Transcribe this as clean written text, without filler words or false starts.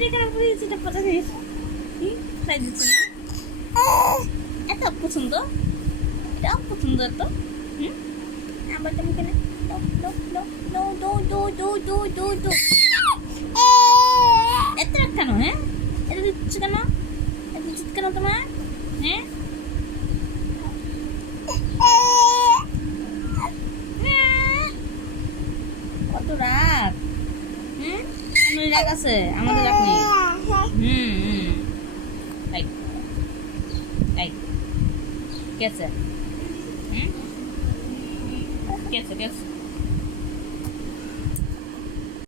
এটা কেন দিয়েছি এটা কথা জিনিস তাই দিচ্ছে না এত পছন্দ এটা পছন্দ এত আবার তুমি কেন এত কেন হ্যাঁ এটা দিচ্ছ কেন এত দিচ্ছ কেন তোমার হ্যাঁ কত রাগ রাগ আছে আমাদের রাগ নেই তাই তাই কে আছে কে আছে